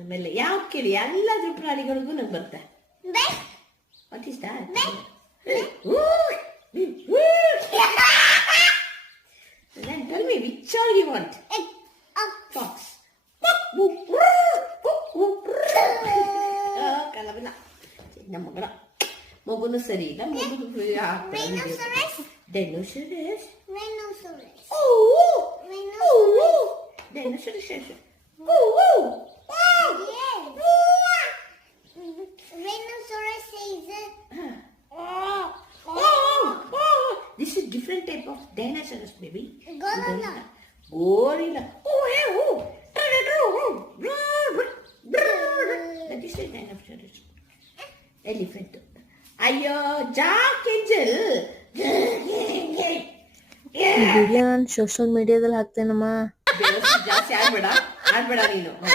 ಆಮೇಲೆ ಯಾವ ಕೇಳಿ ಎಲ್ಲಾದ್ರೂ ಪ್ರಾಣಿಗಳಿಗೂ ನಂಗೆ ಬರುತ್ತೆ. What is that? Then tell me which all you want. Fox. ಕಲಬಲ ನಮ್ಮ ಮಗಳ ಮಗುನು ಸರಿ ಇಲ್ಲ. ಮಗು ಡೆನೋಸರಸ್. This is different type of dinosaurs, baby. Gorilla. That is a dinosaurs. Elephant. ಅಯ್ಯೋ ಜಾಕ್ ಏಂಜಲ್. ವಿಡಿಯೋ ನಾನು ಸೋಷಿಯಲ್ ಮೀಡಿಯಾದಲ್ಲಿ ಹಾಕ್ತೇನಮ್ಮ. ಜಾಸ್ತಿ ಆಡ್ಬೇಡ ನೀನು.